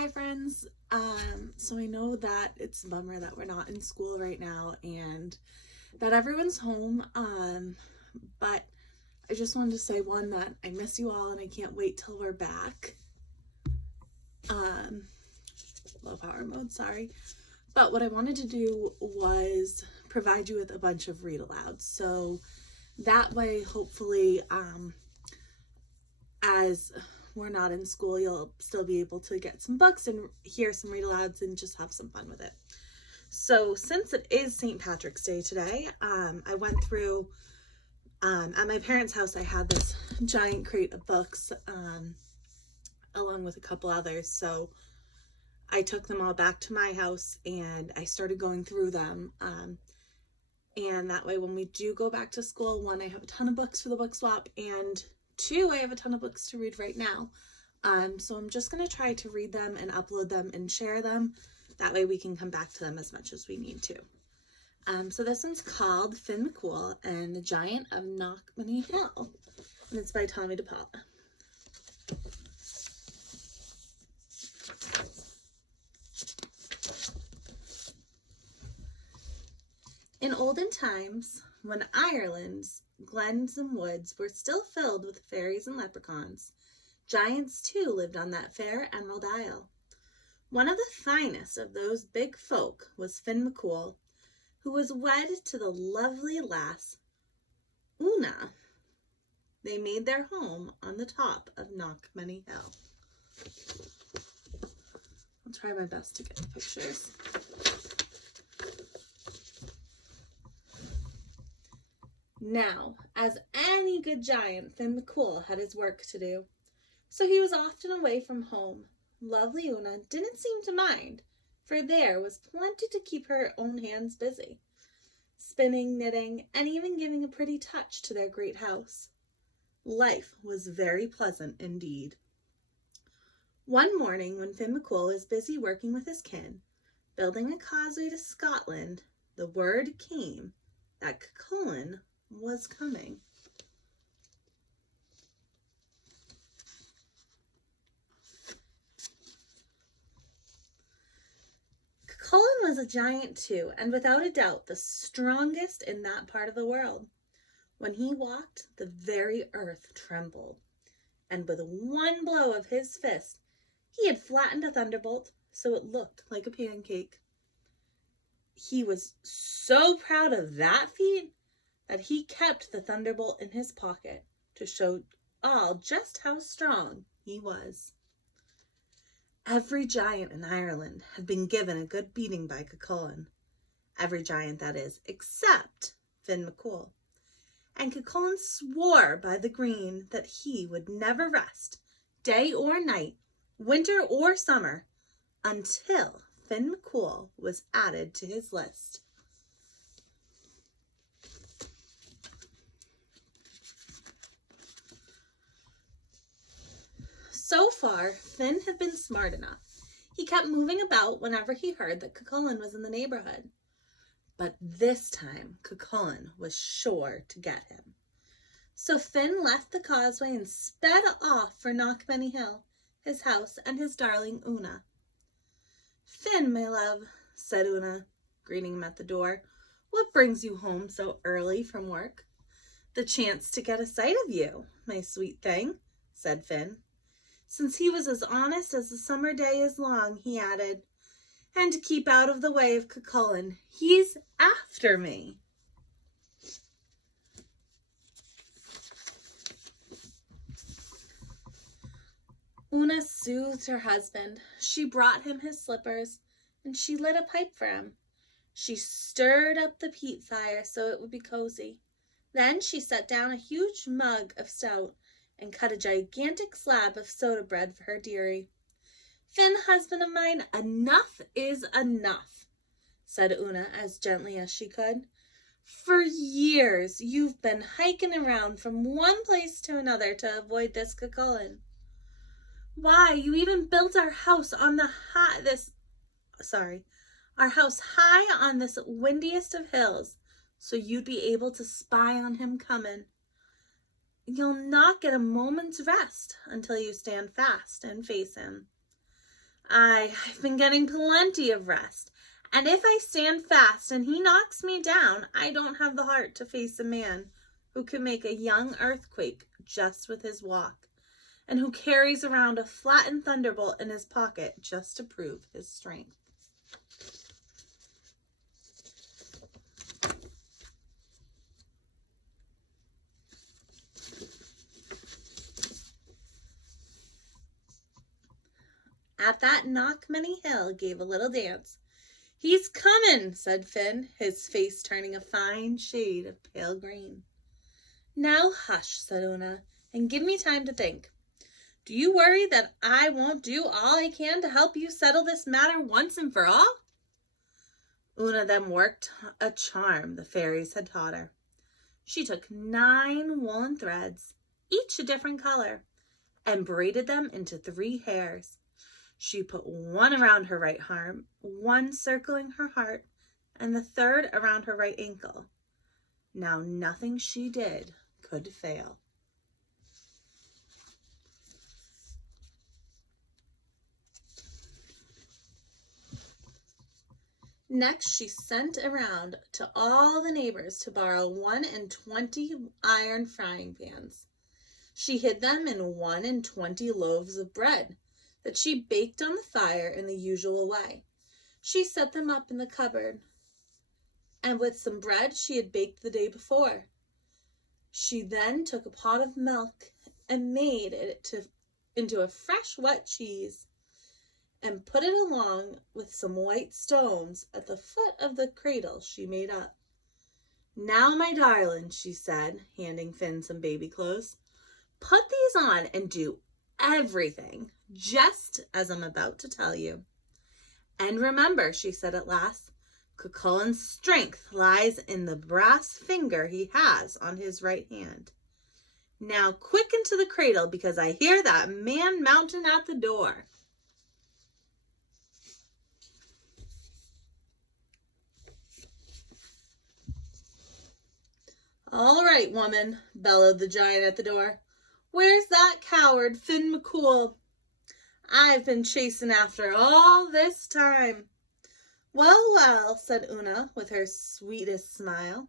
Hi friends. So I know that it's a bummer that we're not in school right now and that everyone's home. But I just wanted to say that I miss you all and I can't wait till we're back. Low power mode, sorry. But what I wanted to do was provide you with a bunch of read alouds. So that way, hopefully, as we're not in school, you'll still be able to get some books and hear some read alouds and just have some fun with it. So since it is St. Patrick's Day today, I went through, at my parents' house, I had this giant crate of books, along with a couple others. So I took them all back to my house and I started going through them. And that way, when we do go back to school, one, I have a ton of books for the book swap, and two, I have a ton of books to read right now. So I'm just going to try to read them and upload them and share them. That way we can come back to them as much as we need to. So this one's called Finn McCool and the Giant of Knockmany Hill, and it's by Tommy DePaula. In olden times, when Ireland's glens and woods were still filled with fairies and leprechauns, giants too lived on that fair Emerald Isle. One of the finest of those big folk was Finn McCool, who was wed to the lovely lass Una. They made their home on the top of Knockmany Hill. I'll try my best to get the pictures. Now, as any good giant, Finn McCool had his work to do, so he was often away from home. Lovely Una didn't seem to mind, for there was plenty to keep her own hands busy, spinning, knitting, and even giving a pretty touch to their great house. Life was very pleasant indeed. One morning, when Finn McCool was busy working with his kin, building a causeway to Scotland, the word came that Cuchulainn was coming. Cuchulainn was a giant too, and without a doubt the strongest in that part of the world. When he walked, the very earth trembled, and with one blow of his fist, he had flattened a thunderbolt so it looked like a pancake. He was so proud of that feat that he kept the thunderbolt in his pocket to show all just how strong he was. Every giant in Ireland had been given a good beating by Cuchulainn. Every giant, that is, except Finn McCool. And Cuchulainn swore by the green that he would never rest, day or night, winter or summer, until Finn McCool was added to his list. So far, Finn had been smart enough. He kept moving about whenever he heard that Cuchulainn was in the neighborhood. But this time, Cuchulainn was sure to get him. So Finn left the causeway and sped off for Knockmany Hill, his house, and his darling Una. "Finn, my love," said Una, greeting him at the door, "what brings you home so early from work?" "The chance to get a sight of you, my sweet thing," said Finn. Since he was as honest as the summer day is long, he added, "and to keep out of the way of Cuchulainn. He's after me." Una soothed her husband. She brought him his slippers, and she lit a pipe for him. She stirred up the peat fire so it would be cozy. Then she set down a huge mug of stout and cut a gigantic slab of soda bread for her dearie. "Finn, husband of mine, enough is enough," said Una as gently as she could. "For years you've been hiking around from one place to another to avoid this Cuchulainn. Why, you even built our house high on this windiest of hills, so you'd be able to spy on him coming. You'll not get a moment's rest until you stand fast and face him. I've been getting plenty of rest, and if I stand fast and he knocks me down, I don't have the heart to face a man who can make a young earthquake just with his walk, and who carries around a flattened thunderbolt in his pocket just to prove his strength. At that Knockmany Hill gave a little dance. "He's comin'," said Finn, his face turning a fine shade of pale green. "Now hush," said Una, "and give me time to think. Do you worry that I won't do all I can to help you settle this matter once and for all?" Una then worked a charm the fairies had taught her. She took 9 woolen threads, each a different color, and braided them into 3 hairs. She put one around her right arm, one circling her heart, and the third around her right ankle. Now nothing she did could fail. Next, she sent around to all the neighbors to borrow 1 and 20 iron frying pans. She hid them in 1 and 20 loaves of bread that she baked on the fire in the usual way. She set them up in the cupboard, and with some bread she had baked the day before. She then took a pot of milk and made it into a fresh wet cheese, and put it along with some white stones at the foot of the cradle she made up. "Now, my darling," she said, handing Finn some baby clothes, "put these on and do everything just as I'm about to tell you. And remember," she said at last, "Cuchullin's strength lies in the brass finger he has on his right hand. Now quick into the cradle, because I hear that man mounting at the door." "All right, woman," bellowed the giant at the door. "Where's that coward, Finn McCool? I've been chasing after all this time." "Well, well," said Una with her sweetest smile.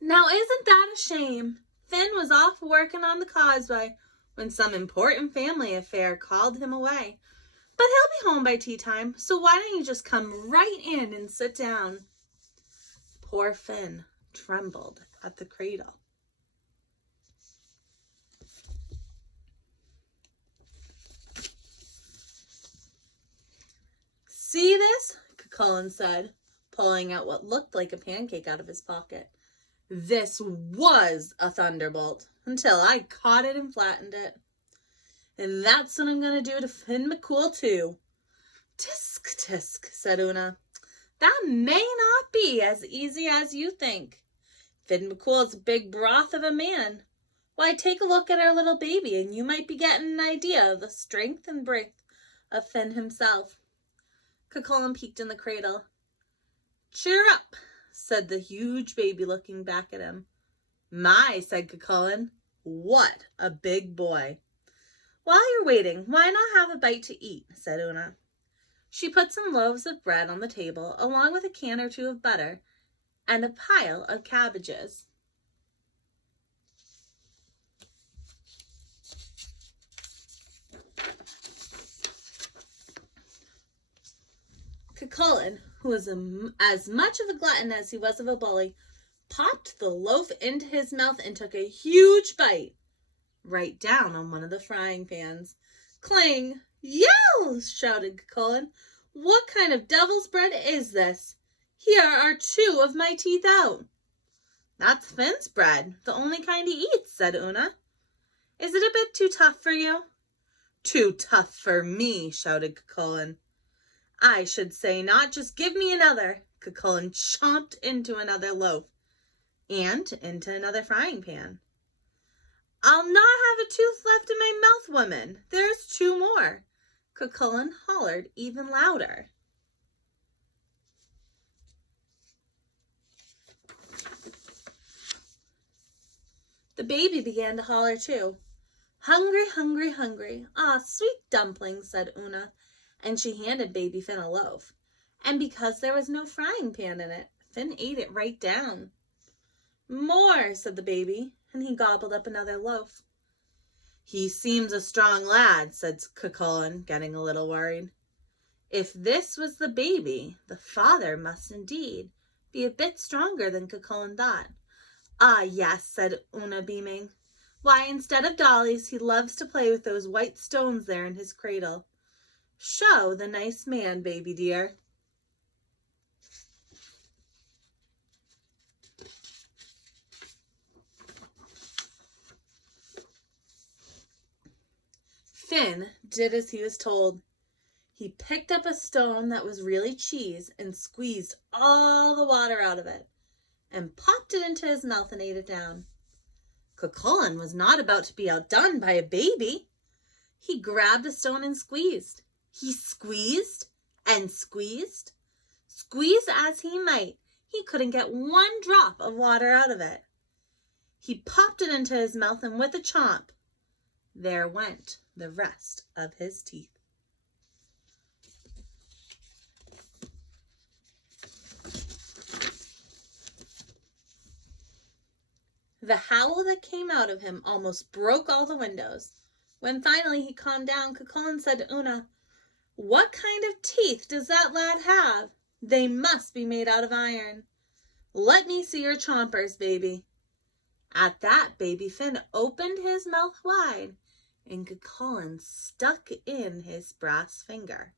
"Now isn't that a shame? Finn was off working on the causeway when some important family affair called him away. But he'll be home by tea time, so why don't you just come right in and sit down?" Poor Finn trembled at the cradle. "See this?" Cucullin said, pulling out what looked like a pancake out of his pocket. "This was a thunderbolt until I caught it and flattened it. And that's what I'm going to do to Finn McCool too." "Tisk, tisk," said Una. "That may not be as easy as you think. Finn McCool's a big broth of a man. Why, take a look at our little baby, and you might be getting an idea of the strength and breadth of Finn himself." Cucullin peeked in the cradle. "Cheer up," said the huge baby, looking back at him. "My," said Cucullin, "what a big boy." "While you're waiting, why not have a bite to eat?" said Una. She put some loaves of bread on the table, along with a can or 2 of butter and a pile of cabbages. Cucullin, who was as much of a glutton as he was of a bully, popped the loaf into his mouth and took a huge bite right down on one of the frying pans. "Clang! Yell!" shouted Cucullin. "What kind of devil's bread is this? Here are 2 of my teeth out." "That's Finn's bread, the only kind he eats," said Una. "Is it a bit too tough for you?" "Too tough for me," shouted Cucullin. "I should say not. Just give me another." Cucullin chomped into another loaf and into another frying pan. "I'll not have a tooth left in my mouth, woman. There's 2 more." Cucullin hollered even louder. The baby began to holler too. "Hungry, hungry, hungry. Ah, sweet dumplings," said Una, and she handed baby Finn a loaf. And because there was no frying pan in it, Finn ate it right down. "More," said the baby, and he gobbled up another loaf. "He seems a strong lad," said Cucullin, getting a little worried. If this was the baby, the father must indeed be a bit stronger than Cucullin thought. "Ah, yes," said Una, beaming. "Why, instead of dollies, he loves to play with those white stones there in his cradle. Show the nice man, baby dear." Finn did as he was told. He picked up a stone that was really cheese and squeezed all the water out of it and popped it into his mouth and ate it down. Cucullin was not about to be outdone by a baby. He grabbed a stone and squeezed. He squeezed and squeezed. Squeeze as he might, he couldn't get one drop of water out of it. He popped it into his mouth, and with a chomp, there went the rest of his teeth. The howl that came out of him almost broke all the windows. When finally he calmed down, Cucullin said to Una, "What kind of teeth does that lad have? They must be made out of iron. Let me see your chompers, baby." At that, baby Finn opened his mouth wide, and Cucullin stuck in his brass finger.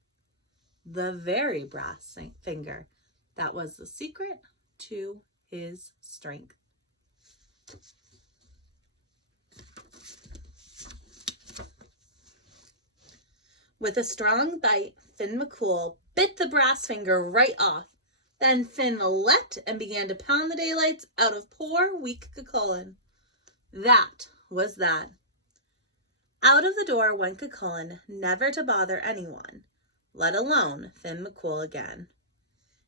The very brass finger that was the secret to his strength. With a strong bite, Finn McCool bit the brass finger right off. Then Finn leapt and began to pound the daylights out of poor, weak Cucullin. That was that. Out of the door went Cucullin, never to bother anyone, let alone Finn McCool again.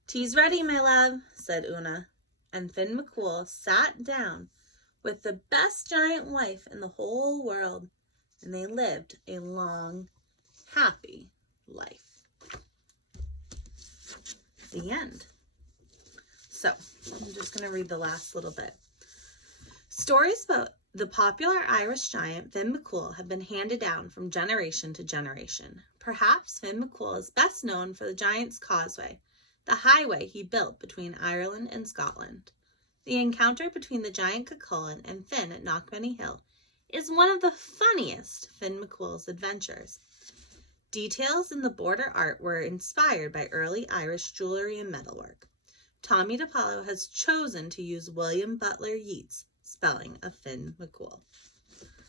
"Tea's ready, my love," said Una, and Finn McCool sat down with the best giant wife in the whole world, and they lived a long, happy life. The end. So, I'm just going to read the last little bit. Stories about the popular Irish giant Finn McCool have been handed down from generation to generation. Perhaps Finn McCool is best known for the Giant's Causeway, the highway he built between Ireland and Scotland. The encounter between the giant Cucullin and Finn at Knockmany Hill is one of the funniest Finn McCool's adventures. Details in the border art were inspired by early Irish jewelry and metalwork. Tommy DiPaolo has chosen to use William Butler Yeats' spelling of Finn McCool.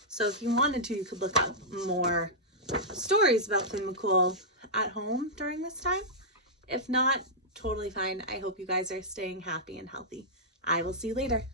So if you wanted to, you could look up more stories about Finn McCool at home during this time. If not, totally fine. I hope you guys are staying happy and healthy. I will see you later.